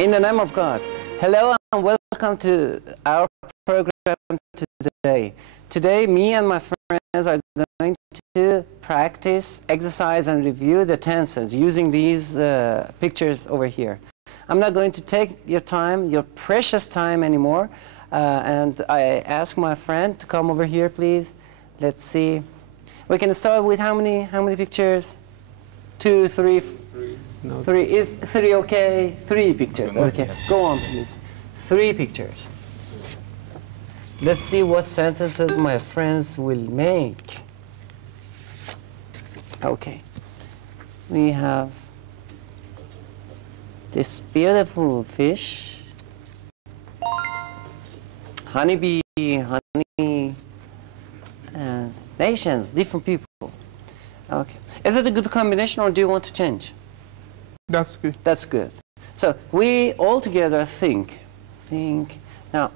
In the name of God. Hello and welcome to our program today. Today, me and my friends are going to practice, exercise, and review the tenses using these pictures over here. I'm not going to take your time, your precious time anymore, and I ask my friend to come over here, please. Let's see. We can start with how many pictures? 2, 3. No. 3. Is 3 okay? 3 pictures. Okay. Go on, please. 3 pictures. Let's see what sentences my friends will make. Okay. We have this beautiful fish, honeybee, honey, and nations, different people. Okay. Is it a good combination, or do you want to change? That's good. That's good. So we all together think. Now,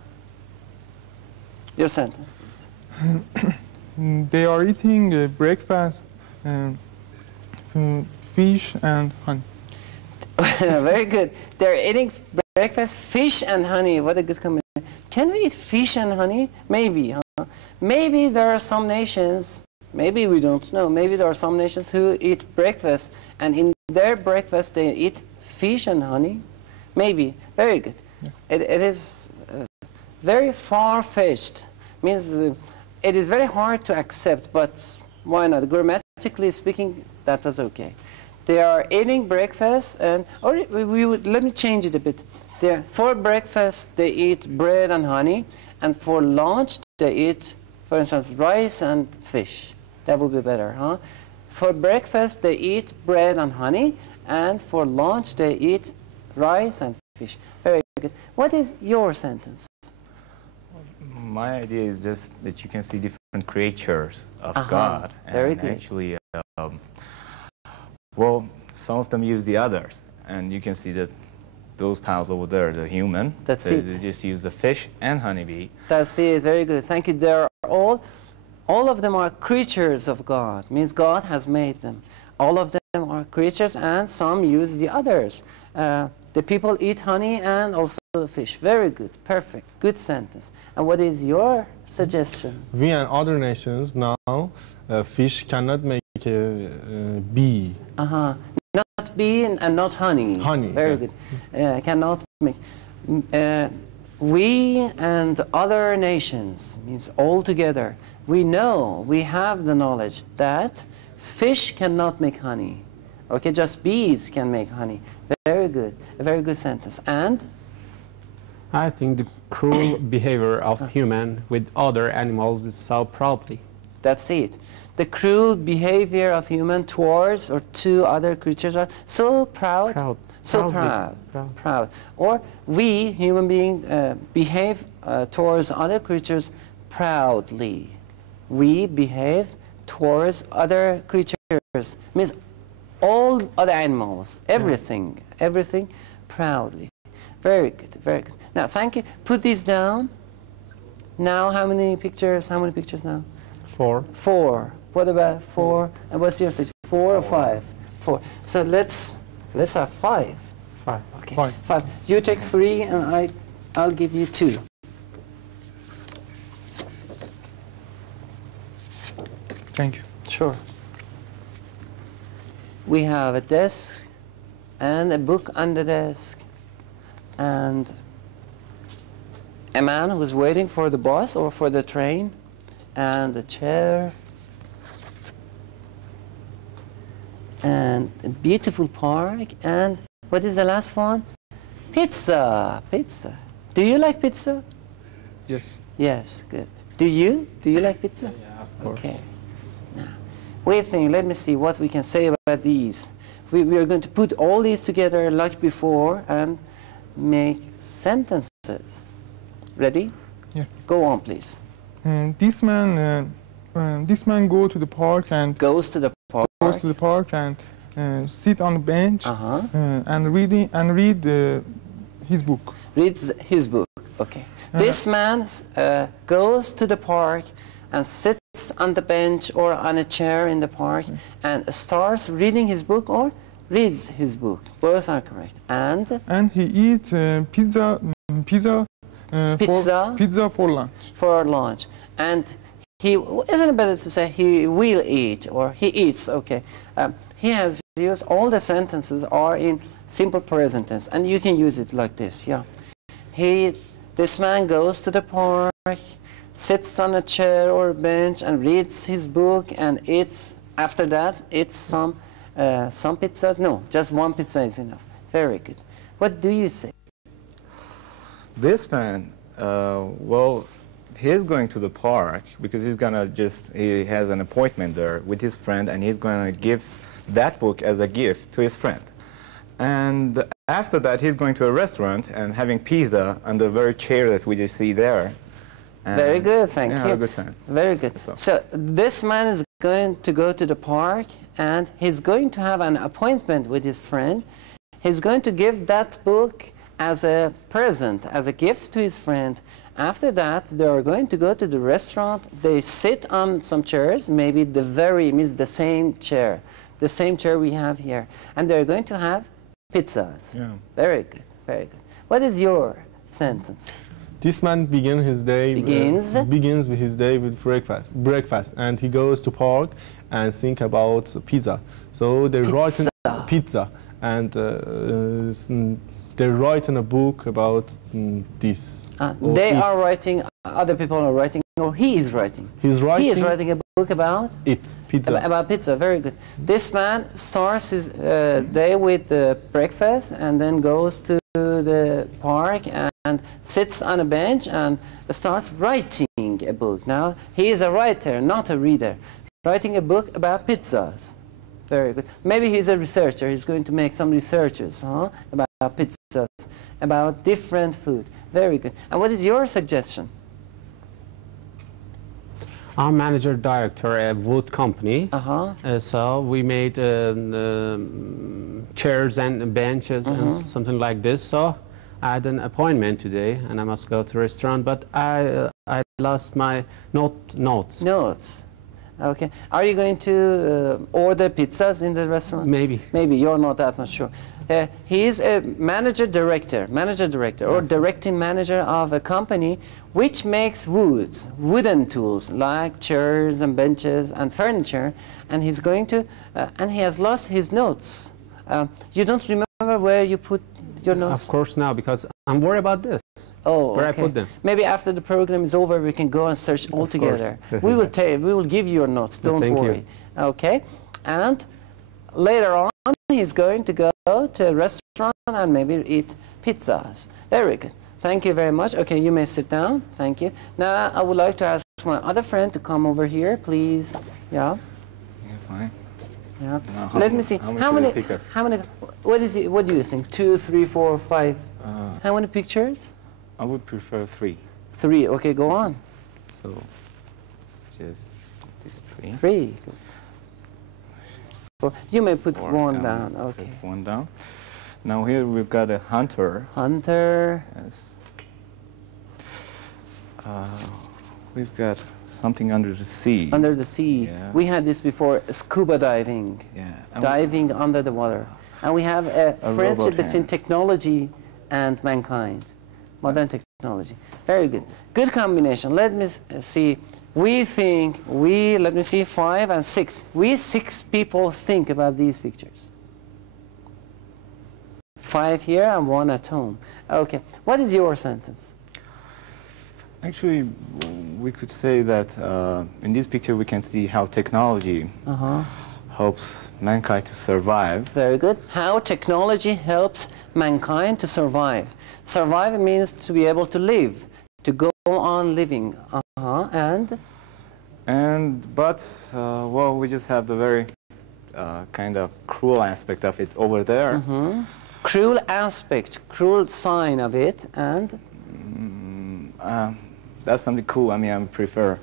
your sentence, please. They are eating breakfast, fish and honey. Very good. They're eating breakfast, fish and honey. What a good combination. Can we eat fish and honey? Maybe, huh? Maybe there are some nations, maybe we don't know, maybe there are some nations who eat breakfast, and in their breakfast they eat fish and honey. Maybe. Very good. Yeah. It is very far-fetched. Means it is very hard to accept, but why not? Grammatically speaking, that was okay. They are eating breakfast, and let me change it a bit. For breakfast, they eat bread and honey, and for lunch, they eat, for instance, rice and fish. That would be better, huh? For breakfast, they eat bread and honey, and for lunch, they eat rice and fish. Very good. What is your sentence? My idea is just that you can see different creatures of God. Very good. Actually, well, some of them use the others, and you can see that those pals over there, the human, they just use the fish and honeybee. That's it. Very good. Thank you. They're all of them are creatures of God. Means God has made them. All of them are creatures, and some use the others. The people eat honey and also fish. Very good. Perfect. Good sentence. And what is your suggestion? We and other nations now, fish cannot make bee. Not bee and not honey. Honey. Very good. Cannot make. We and other nations, means all together, we know, we have the knowledge that fish cannot make honey. Okay, just bees can make honey. Very good. A very good sentence. And? I think the cruel behavior of human with other animals is so proudly. That's it. The cruel behavior of human towards or to other creatures are so proud. So proud. Or we, human beings, behave towards other creatures proudly. We behave towards other creatures. Means all other animals, everything proudly. Very good, very good. Now, thank you. Put these down. Now, how many pictures now? 4. 4. What about 4? And what's your stage? 4 or 5? 4. So let's have 5. 5. Okay. 5. You take 3, and I'll give you 2. Thank you. Sure. We have a desk and a book on the desk, and a man who's waiting for the bus or for the train, and a chair, and a beautiful park, and what is the last one? Pizza. Pizza. Do you like pizza? Yes. Yes, good. Do you like pizza? Yeah, of course. Okay. Now, let me see what we can say about these. We are going to put all these together like before and make sentences. Ready? Yeah. Go on, please. This man go to the park and goes to the park and sit on the bench and read his book. Reads his book. Okay. This man goes to the park and sits on the bench or on a chair in the park and starts reading his book or reads his book. Both are correct. And he eats pizza for lunch. For lunch. And he, isn't it better to say he will eat or he eats? Okay. He has used all the sentences are in simple present tense, and you can use it like this. Yeah. This man goes to the park, sits on a chair or a bench, and reads his book, and eats. After that, eats some pizzas. No, just one pizza is enough. Very good. What do you say? This man, well, he's going to the park because he has an appointment there with his friend, and he's going to give that book as a gift to his friend. And after that, he's going to a restaurant and having pizza on the very chair that we just see there. And very good, thank you. Have a good time. Very good. So this man is going to go to the park, and he's going to have an appointment with his friend. He's going to give that book as a present, as a gift to his friend. After that, they are going to go to the restaurant. They sit on some chairs, maybe the same chair we have here, and they're going to have pizzas. Yeah. Very good, very good. What is your sentence? This man begins his day with breakfast, and he goes to park and think about pizza. So they write pizza, and they write in a book about this. They are writing. Other people are writing, or he is writing. He is writing a book about pizza. About pizza. Very good. This man starts his day with breakfast, and then goes to the park and sits on a bench and starts writing a book. Now he is a writer, not a reader, writing a book about pizzas. Very good. Maybe he's a researcher. He's going to make some researches about pizzas, about different food. Very good. And what is your suggestion? I'm manager director at wood company. So we made chairs and benches and something like this. So I had an appointment today, and I must go to a restaurant, but I lost my notes. Notes. Okay. Are you going to order pizzas in the restaurant? Maybe. Maybe. You're not that much sure. He is a manager director, or directing manager of a company which makes wooden tools like chairs and benches and furniture, and he's going to, and he has lost his notes. You don't remember where you put your notes? Of course now, because I'm worried about this. Oh, where okay. I put them. Maybe after the program is over, we can go and search all together. We will give you your notes. Don't worry. Okay, and later on, he's going to go to a restaurant and maybe eat pizzas. Very good. Thank you very much. Okay, you may sit down. Thank you. Now, I would like to ask my other friend to come over here, please. Yeah. Yeah, fine. Yeah. Let me see. How many? What do you think? 2, 3, 4, 5. How many pictures? I would prefer 3. 3. Okay, go on. So, just these 3. 3. You may put 1 down. Okay. Put 1 down. Now here we've got a hunter. Hunter. Yes. We've got something under the sea. Under the sea. Yeah. We had this before, scuba diving. Yeah. Diving under the water. And we have a friendship between technology and mankind. Modern technology. Very good. Good combination. Let me see. Let me see, 5 and 6. We 6 people think about these pictures. 5 here and 1 at home. Okay. What is your sentence? Actually, we could say that in this picture we can see how technology helps mankind to survive. Very good. How technology helps mankind to survive. Survive means to be able to live, to go on living. But we just have the very kind of cruel aspect of it over there. Cruel aspect, cruel sign of it, and? That's something cool. I mean, I prefer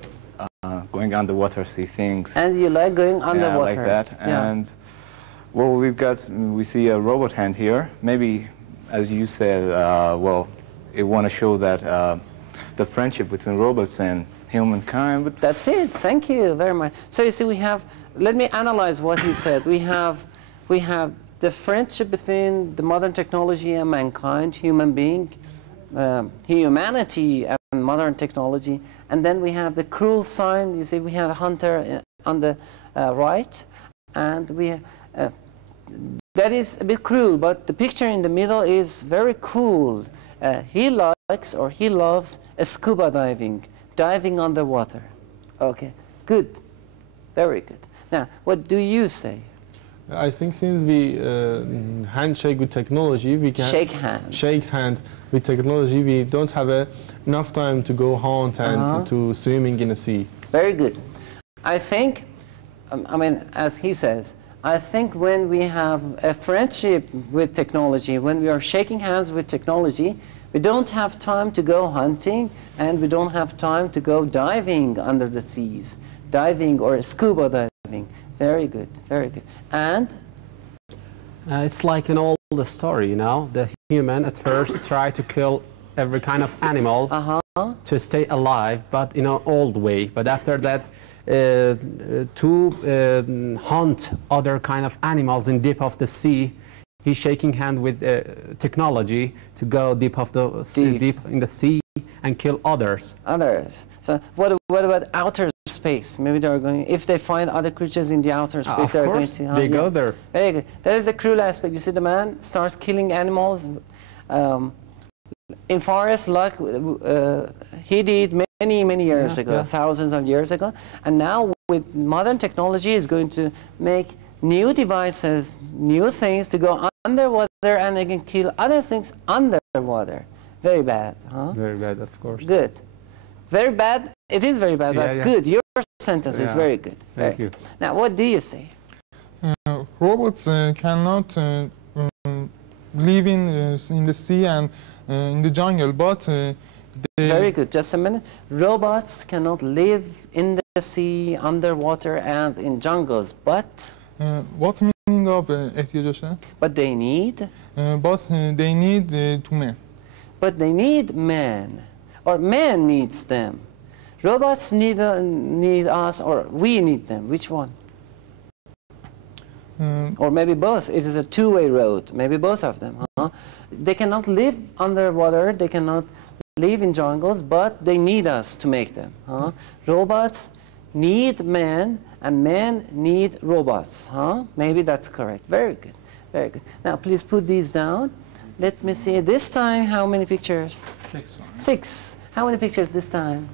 going underwater, see things. And you like going underwater? Yeah, like that. Yeah. And well, we see a robot hand here. Maybe, as you said, it want to show that the friendship between robots and humankind. But that's it. Thank you very much. So you see, let me analyze what he said. We have the friendship between the modern technology and mankind, human being, humanity and modern technology. And then we have the cruel sign. You see, we have a hunter on the right, and we that is a bit cruel, but the picture in the middle is very cool. He likes or he loves scuba diving, diving underwater. Okay, good, very good. Now, what do you say? I think since we handshake with technology, we can shake hands with technology. We don't have enough time to go hunt and to swimming in the sea. Very good. I think, I mean, as he says, I think when we have a friendship with technology, when we are shaking hands with technology, we don't have time to go hunting, and we don't have time to go diving under the seas, diving or scuba diving. Very good, very good. And? It's like an old story, you know. The human at first tried to kill every kind of animal to stay alive, but in an old way. But after that, to hunt other kind of animals in deep of the sea, he's shaking hand with technology to go deep of the sea, deep in the sea and kill others. So what about outer space? Maybe they are going, if they find other creatures in the outer space, they are going to hunt. They go there. Very good. That is a cruel aspect. You see, the man starts killing animals in forests like he did many years ago, thousands of years ago. And now with modern technology, is going to make new devices, new things to go underwater, and they can kill other things underwater. Very bad, huh? Very bad, of course. Good. Very bad. It is very bad, but good. Your sentence is very good. Thank you. Now, what do you say? Robots cannot live in the sea and in the jungle, but very good. Just a minute. Robots cannot live in the sea, underwater, and in jungles, but what's the meaning of احتیاجشون? But they need. But they need to men. But they need man, or man needs them. Robots need us, or we need them. Which one? Or maybe both. It is a two-way road. Maybe both of them. Huh? They cannot live underwater. They cannot live in jungles, but they need us to make them. Huh? Robots need men, and men need robots. Huh? Maybe that's correct. Very good. Very good. Now, please put these down. Let me see. This time, how many pictures? 6. 6. How many pictures this time?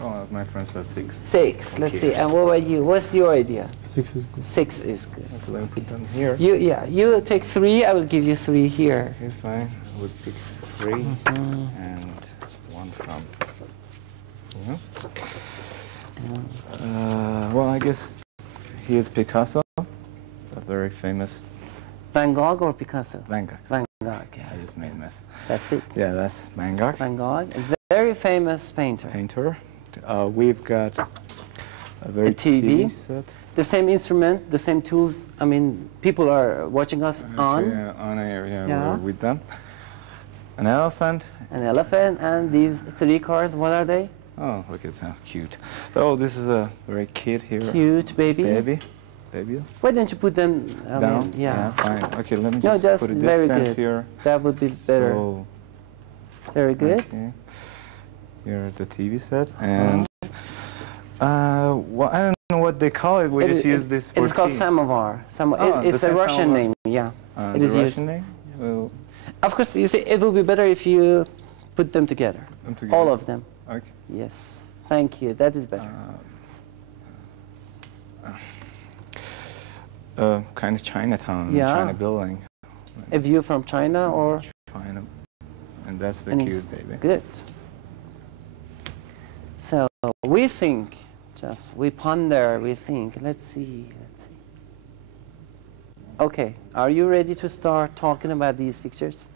Oh, my friend says 6. 6. Let's see. And what about you? What's your idea? 6 is good. 6 is good. So then put them here. You take 3. I will give you 3 here. Okay, fine. I would pick 3 and 1 from. Well, I guess he is Picasso, a very famous. Van Gogh or Picasso? Van Gogh. Van Gogh, yes. I just made a mess. That's it. Yeah, that's Van Gogh. Van Gogh, a very famous painter. We've got a very TV set. The same instrument, the same tools. I mean, people are watching us on. Yeah, on air, we're with them. An elephant. An elephant, and these 3 cars, what are they? Oh, look at that, cute. Oh, this is a very kid here. Cute baby. Baby. Why don't you put them down? Yeah, fine. Okay, let me just put a very distance good. here. That would be better. So, very good. Okay. Here the TV set, and well, I don't know what they call it. We just use this for It's called samovar. It's a Russian name. Yeah. It is Russian name. Well, of course, you see, it will be better if you put them together. All of them. Okay. Yes. Thank you. That is better. Kind of Chinatown, China building. A view from China or? China, and that's the cute baby. Good. So we think, we ponder, we think. Let's see. Okay, are you ready to start talking about these pictures?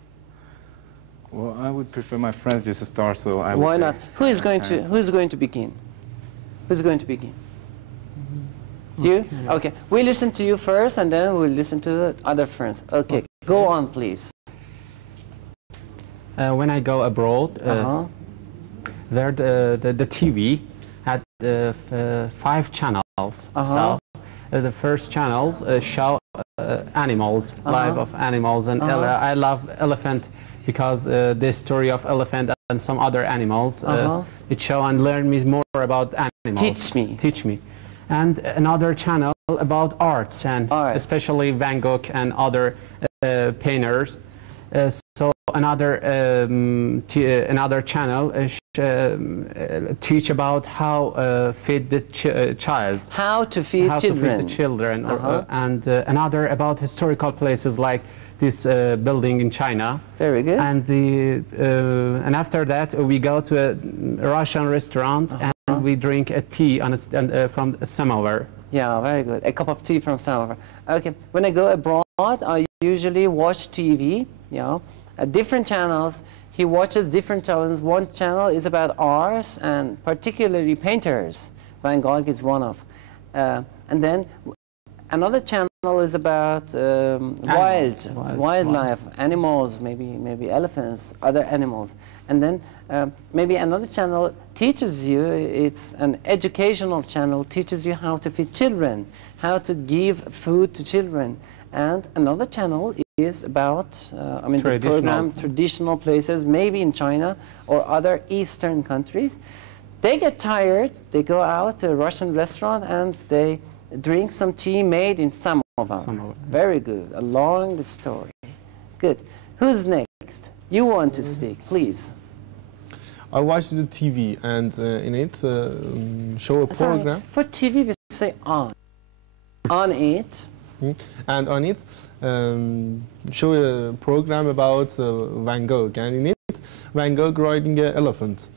Well, I would prefer my friends just to start, so I. Why not? Who is going to begin? Who's going to begin? You? Okay. We listen to you first, and then we'll listen to the other friends. Okay. Go on, please. When I go abroad, there the TV had 5 channels. So the first channels show animals, life of animals, and I love elephant because the story of elephant and some other animals, it show and learn me more about animals. Teach me. And another channel about arts, and especially Van Gogh and other painters. So another channel teach about how feed the child. How to feed children. To feed the children. And another about historical places like this building in China. Very good. And after that we go to a Russian restaurant and we drink a tea from a samovar. Yeah, very good. A cup of tea from samovar. Okay. When I go abroad, I usually watch TV. Different channels. He watches different channels. One channel is about arts and particularly painters. Van Gogh is one of. And then another channel is about wildlife, animals, maybe elephants, other animals. And then maybe another channel teaches you, it's an educational channel, teaches you how to feed children, how to give food to children. And another channel is about, the program, traditional places, maybe in China or other Eastern countries. They get tired, they go out to a Russian restaurant and they drink some tea made in samovar. Very good, along the story. Good. Who's next? You want to speak, please. I watched the TV and in it show a program. For TV we say on. On it. And on it show a program about Van Gogh, and in it Van Gogh riding an elephant.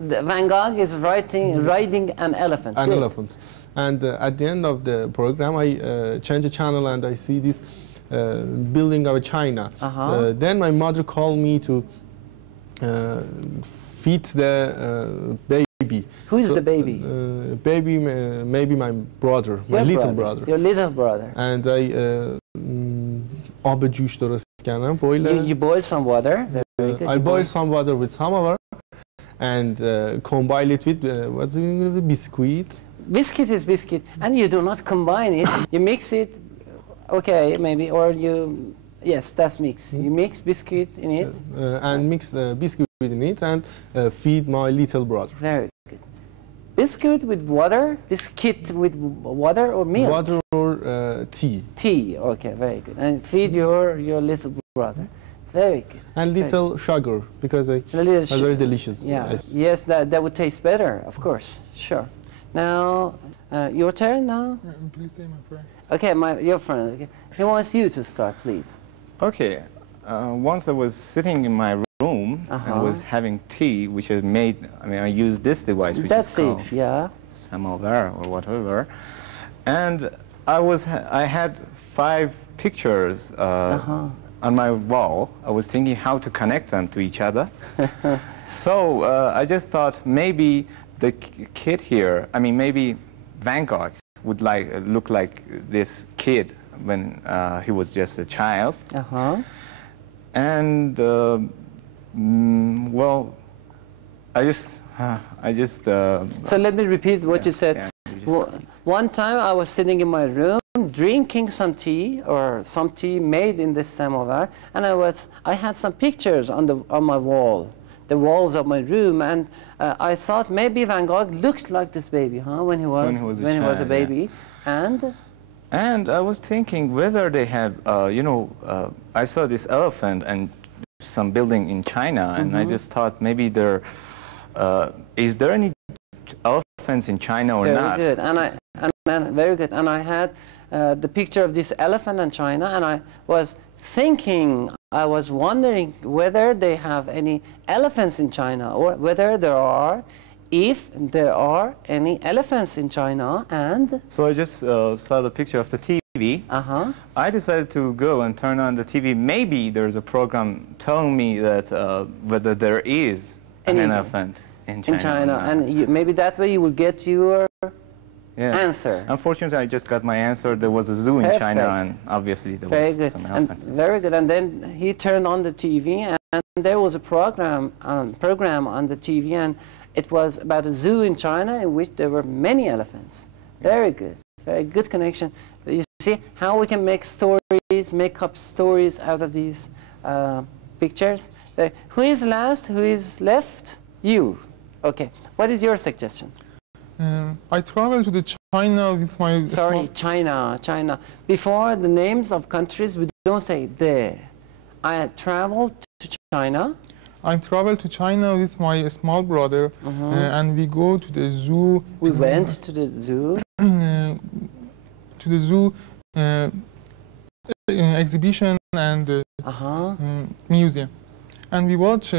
Van Gogh is riding an elephant. An elephant. And at the end of the program I change the channel and I see this building of China. Then my mother called me to feed the baby. Who's the baby? Baby, maybe my brother, my little brother. Your little brother. And I آب جوش درست کردم. You boil some water. Very good. I boil some water with samovar and combine it with what's the biscuit. Biscuit is biscuit, and you do not combine it. You mix it, okay, maybe, or you, yes, that's mix. You mix biscuit in it. And mix biscuit in it and feed my little brother. Very good. Biscuit with water, biscuit with water or milk? Water or tea. Tea, okay, very good. And feed your little brother. Very good. And little sugar, because it's very delicious. Yeah. Yes, that would taste better, of course. Sure. Now, your turn now? Please say my friend. Okay, your friend. Okay. He wants you to start, please. Okay. Once I was sitting in my room and was having tea, which is made, I used this device, which is called samovar or whatever. And I had 5 pictures on my wall. I was thinking how to connect them to each other. So I just thought maybe the kid here, maybe Van Gogh would look like this kid when he was just a child. And well, I just. So let me repeat what you said. One time I was sitting in my room drinking some tea, or some tea made in this samovar, and I had some pictures on my wall, the walls of my room, and I thought maybe Van Gogh looked like this baby, when he was a baby, And I was thinking whether they have, I saw this elephant and some building in China, and I just thought maybe is there any elephants in China or not? Very good, very good. And I had the picture of this elephant in China, and I was thinking, I was wondering whether they have any elephants in China, or whether if there are any elephants in China. And so I just saw the picture of the TV. I decided to go and turn on the TV. Maybe there's a program telling me that whether there is an elephant in China. And maybe that way you will get your answer. Unfortunately, I just got my answer. There was a zoo in China, and obviously there was some elephants. Very good. And then he turned on the TV, and there was a program on the TV, and it was about a zoo in China in which there were many elephants. Very good. Very good connection. You see how we can make stories, make up stories out of these pictures? Who is last? Who is left? You. Okay. What is your suggestion? I traveled to the China with my... Sorry, China. Before the names of countries, we don't say the. I traveled to China. I traveled to China with my small brother, and we go to the zoo. We went to the zoo. To the zoo exhibition and museum, and we watch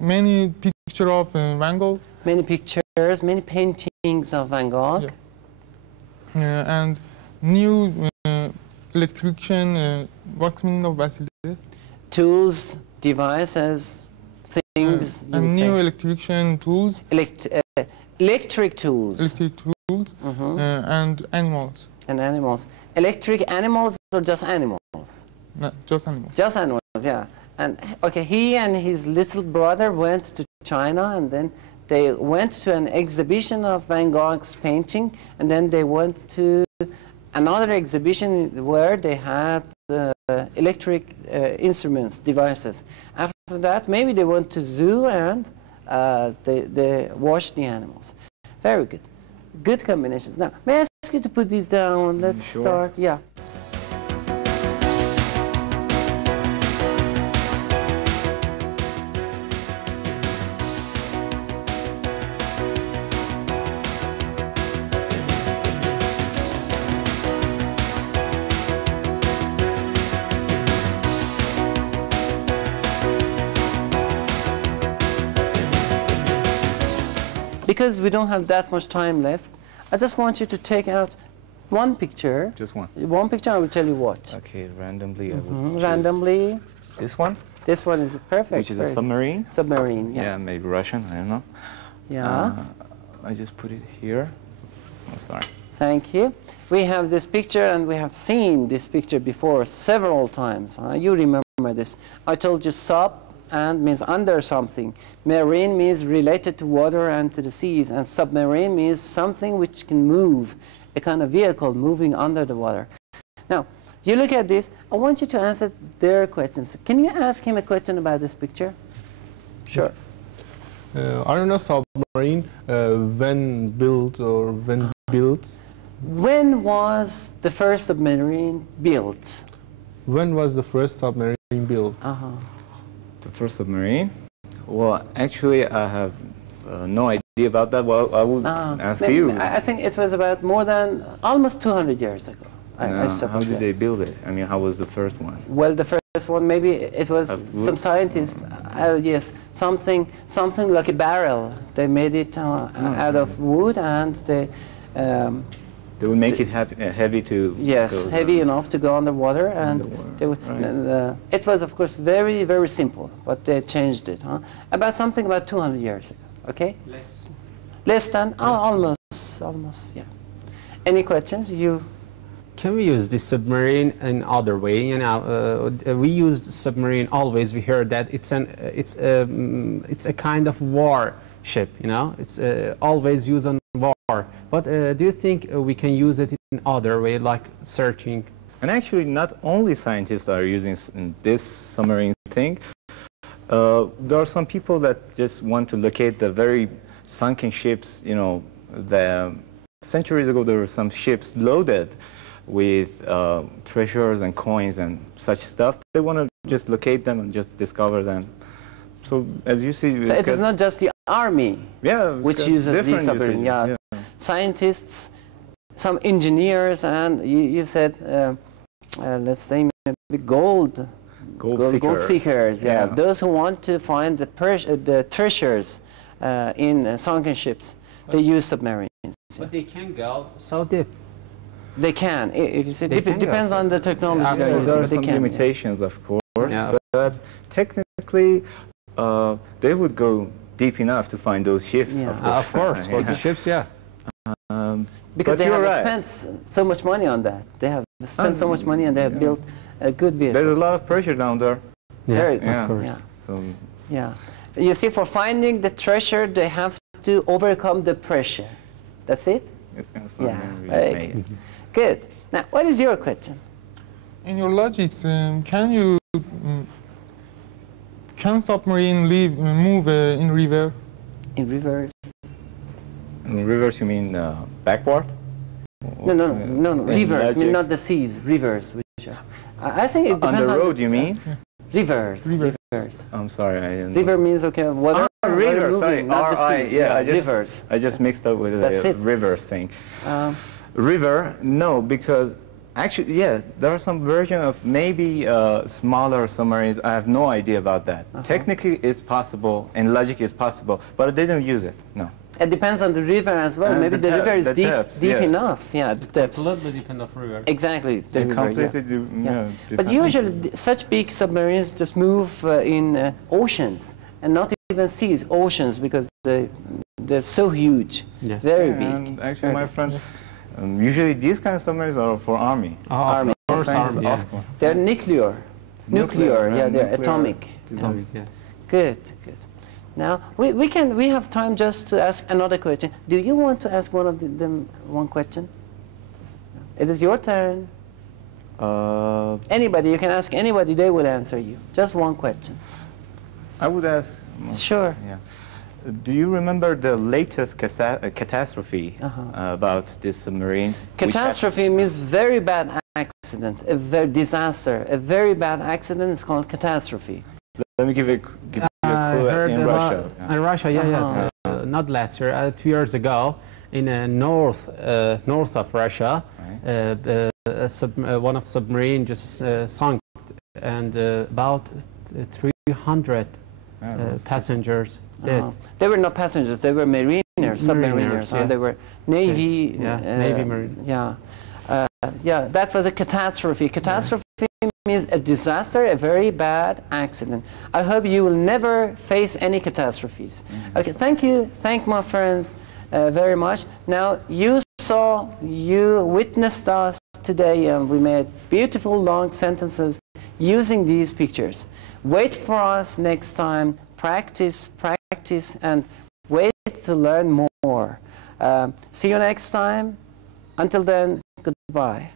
many pictures of Van Gogh. Many pictures, many paintings of Van Gogh. Yeah. And new electrician, what's the meaning of Vasile? Tools, devices, things. And new electrician tools. Electric tools. Electric tools and animals. And animals. Electric animals or just animals? No, just animals. Just animals, yeah. And okay, he and his little brother went to China, and then they went to an exhibition of Van Gogh's painting, and then they went to another exhibition where they had electric instruments, devices. After that, maybe they went to zoo and they watched the animals. Very good. Good combinations. Now, may I ask you to put these down? Let's start. Yeah. Because we don't have that much time left, I just want you to take out one picture. Just one. One picture, I will tell you what. Okay, randomly. Randomly. This one? This one is perfect. Which is a submarine? Submarine, yeah. Yeah, maybe Russian, I don't know. Yeah. I just put it here. Oh, sorry. Thank you. We have this picture, and we have seen this picture before several times. You remember this. I told you sub and means under something. Marine means related to water and to the seas, and submarine means something which can move, a kind of vehicle moving under the water. Now, you look at this, I want you to answer their questions. Can you ask him a question about this picture? Sure. I don't know, submarine, when built or when built? When was the first submarine built? When was the first submarine built? The first submarine? Well, actually, I have no idea about that. Well, I would ask you. I think it was about more than almost 200 years ago. How did they build it? I mean, how was the first one? Well, the first one, maybe it was some scientists, yes, something like a barrel. They made it out of wood, and they would make it heavy to... Yes, heavy enough to go underwater, and they would, it was, of course, very, very simple, but they changed it. About 200 years ago, okay? Less than, almost, yeah. Any questions? Can we use the submarine in other way? You know, we used submarine always. We heard that it's a kind of war ship. You know, it's always used on war. But do you think we can use it in other way, like searching? And actually, not only scientists are using this submarine thing. There are some people that just want to locate the very sunken ships. You know, centuries ago there were some ships loaded with treasures and coins and such stuff. They want to just locate them and just discover them. So as you see, so it is not just the army which uses these submarines. Yeah. Scientists, some engineers, and you said, let's say maybe gold seekers. Yeah. Those who want to find the treasures in sunken ships, they use submarines. But they can go so deep. They can. If you say, depends on the technology they're using. There are some limitations, of course, but technically, they would go deep enough to find those ships. Yeah. Of course, for the ships, because they have spent so much money on that. They have spent so much money, and they have built a good vehicle. There's a lot of pressure down there. Of course. You see, for finding the treasure, they have to overcome the pressure. That's it? Very good. Good. Now, what is your question? In your logics, can submarine move in river? In rivers? In rivers, you mean backward? No. Rivers, I mean not the seas. Rivers, which are. I think it depends on the road. You mean? Rivers. I'm sorry, I didn't. River means okay. Water. River. Moving, sorry. not the seas. Yeah, rivers. I just mixed up with the rivers thing. River, no, because actually, yeah, there are some version of maybe smaller submarines. I have no idea about that. Technically, it's possible, and logic is possible, but they don't use it. No. It depends on the river as well. And maybe the river is deep enough. Yeah, the depths. A little bit depend of river. Exactly, the river. Yeah. But usually, such big submarines just move in oceans and not even seas, oceans, because they're so huge, very big. And actually, my friend, usually these kind of submarines are for army. Army. Of course, army. Yeah. They're nuclear. Yeah, they're atomic. Good. Now we have time just to ask another question. Do you want to ask one of them one question? It is your turn. Anybody, you can ask anybody, they will answer you. Just one question. I would ask. Sure. Yeah. Do you remember the latest catastrophe about this submarine? Catastrophe means very bad accident, a very disaster, a very bad accident is called catastrophe. Let me give you a clue. In Russia. In Russia, not last year, 2 years ago, in north of Russia, one of submarine just sunk, and about 300 passengers dead. They were not passengers; they were mariners, submariners. They were Navy. Navy Marine. That was a catastrophe. Catastrophe means a disaster, a very bad accident. I hope you will never face any catastrophes. Okay, thank you. Thank my friends very much. Now, you witnessed us today, and we made beautiful long sentences using these pictures. Wait for us next time. Practice, and wait to learn more. See you next time. Until then, goodbye.